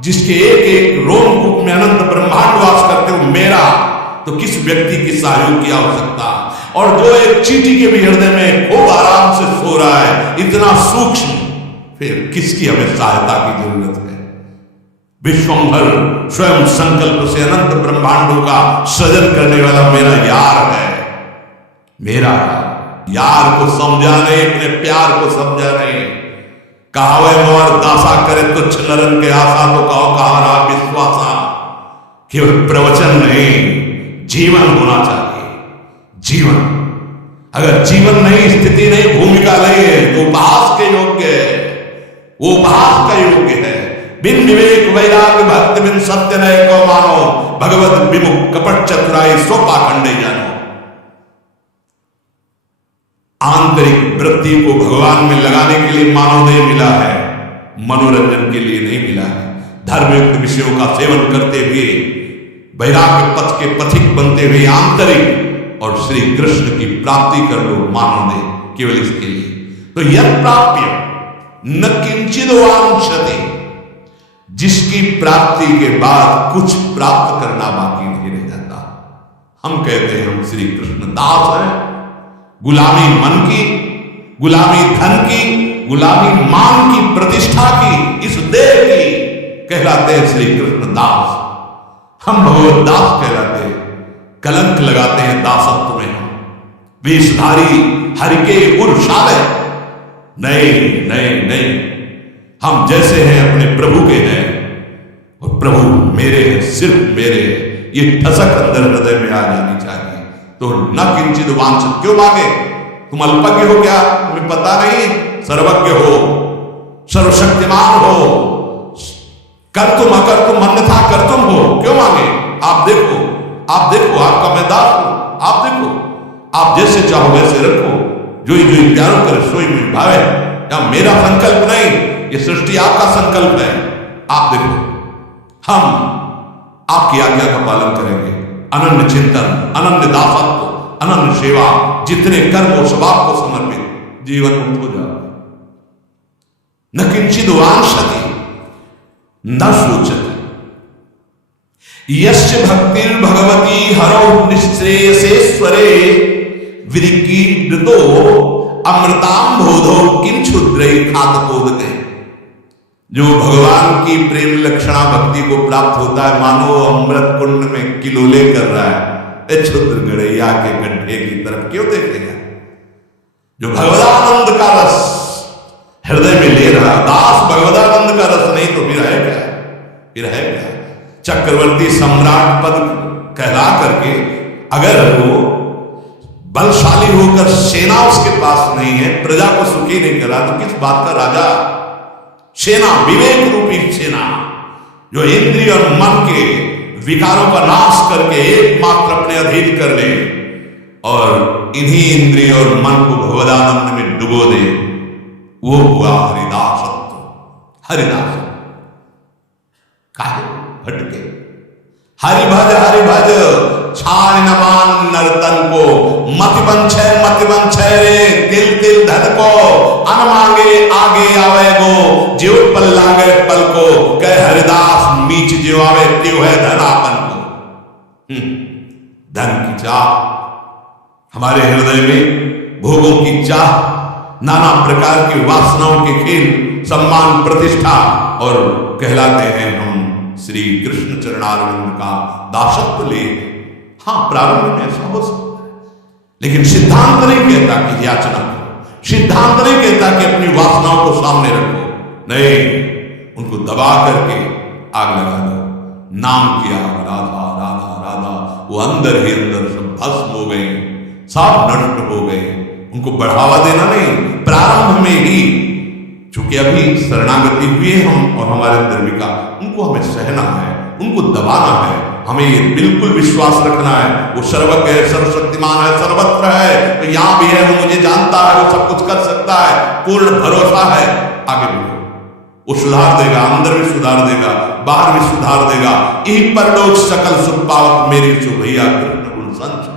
जिसके एक एक रोमकूप में अनंत ब्रह्मांड वास करते हो मेरा, तो किस व्यक्ति की सहयोग की आवश्यकता? और जो एक चींटी के भी हृदय में खूब आराम से सो रहा है, इतना सूक्ष्म, फिर किसकी हमें सहायता की जरूरत है? विश्वंभर स्वयं संकल्प से अनंत ब्रह्मांडों का सृजन करने वाला मेरा यार है। मेरा यार को समझा नहीं, अपने प्यार को समझा नहीं। कहावे मोर दासा करे तुच्छ नरन के आशा, तो कहो कहारा विश्वासा। केवल प्रवचन नहीं, जीवन होना चाहिए। जीवन, अगर जीवन नहीं, स्थिति नहीं, भूमिका नहीं है, तो उपहास के योग्य है, वो उपहास का योग्य है। बिन विवेक वैराग्य भक्ति बिन सत्य नय को मानो, भगवत विमुख कपट चतुराई सो पाखंडे जानो। आंतरिक वृत्ति को भगवान में लगाने के लिए मानवदेह मिला है, मनोरंजन के लिए नहीं मिला है। धर्मयुक्त विषयों का सेवन करते हुए वैराग्य पथ के पथिक बनते हुए आंतरिक और श्री कृष्ण की प्राप्ति कर लो मानवदेह, केवल इसके लिए। तो यह प्राप्य न किंचित वांछते, जिसकी प्राप्ति के बाद कुछ प्राप्त करना बाकी नहीं रह जाता। हम कहते हैं हम श्री कृष्ण दास हैं। गुलामी मन की, गुलामी धन की, गुलामी मान की, प्रतिष्ठा की, इस देह की, कहलाते हैं श्री कृष्ण दास। हम भगवत दास कहलाते हैं। कलंक लगाते हैं दासत्व में हम, वेशधारी हरि के उर्षालय। नहीं नहीं नहीं, हम जैसे हैं अपने प्रभु के हैं, और प्रभु मेरे हैं, सिर्फ मेरे हैं। ये ठसक अंदर हृदय में आ जानी चाहिए। तो न किंचित वांछित क्यों मांगे? तुम अल्पज्ञ हो क्या? तुम्हें पता नहीं? सर्वज्ञ हो, सर्वशक्तिमान हो, कर तुम अकर तुम अन्यथा कर तुम हो, क्यों मांगे? आप देखो, आप देखो, आपका मैं दास हूं, आप देखो, आप जैसे चाहो वैसे रखो, जो ही प्यारो कर सोई में भावे। या मेरा संकल्प नहीं, ये सृष्टि आपका संकल्प है। आप देखो, हम आपकी आज्ञा का पालन करेंगे। अनन्य चिंतन, अनन्य दासत्व, अनन्य सेवा, जितने कर्म और स्वभाव को समर्पित, जीवन मुक्त हो जाओ। न किंचित वांछते न सोचते, यस्य भक्तिर् भगवती हरौ निःश्रेयसेश्वरे, विरिकीर्तो अमृताम बोधो किम क्षुद्रै खातकोदते। जो भगवान की प्रेम लक्षणा भक्ति को प्राप्त होता है, मानो अमृत कुंड में किलोले कर रहा है। क्षुद्र गड़ैया के गड्ढे की तरफ क्यों देखेगा? जो भगवदानंद का रस हृदय में ले रहा, दास भगवदानंद का रस नहीं तो फिर है क्या? फिर है क्या? चक्रवर्ती सम्राट पद कहला करके अगर वो बलशाली होकर सेना उसके पास नहीं है, प्रजा को सुखी नहीं करा, तो किस बात का राजा? सेना, विवेक रूपी सेना, जो इंद्रिय और मन के विकारों का नाश करके एकमात्र अपने अधीन कर ले और इन्हीं इंद्रिय और मन को भगवदानंद में डुबो दे, वो हुआ हरिदासत्व। हरिदास काहे भटके? हरि भज छान न मान नर्तन को, मति बंछय रे तिल तिल धन को, अन मांगे आगे आवे गो, जीव पल लागे पल को, कह हरिदास मीच जीव आवे त्यो है धनापन को। धन की चाह, हमारे हृदय में भोगों की चाह, नाना प्रकार की वासनाओं के खेल, सम्मान प्रतिष्ठा, और कहलाते हैं हम श्री कृष्ण चरणारविंद का दासत्व ले। हाँ, प्रारंभ में ऐसा हो सकता है, लेकिन सिद्धांत नहीं कहता कि याचना करो। सिद्धांत नहीं कहता कि अपनी वासनाओं को सामने रखो। नहीं, उनको दबा करके आग लगा दो। नाम किया राधा राधा राधा, वो अंदर ही अंदर सब भस्म हो गए, सब नष्ट हो गए। उनको बढ़ावा देना नहीं, प्रारंभ में ही, चूंकि अभी शरणागति हुए हम और हमारे अंदर विकार, उनको हमें सहना है, उनको दबाना है। हमें बिल्कुल विश्वास रखना है, वो सर्वज्ञ है, सर्वशक्तिमान है, सर्वत्र है, तो यहां भी है, वो मुझे जानता है, वो सब कुछ कर सकता है, पूर्ण भरोसा है। आगे बढ़ो, वो सुधार देगा, अंदर भी सुधार देगा, बाहर भी सुधार देगा। यही परलोक सकल सुख पावक मेरी सो भैया कृष्ण गुण संच।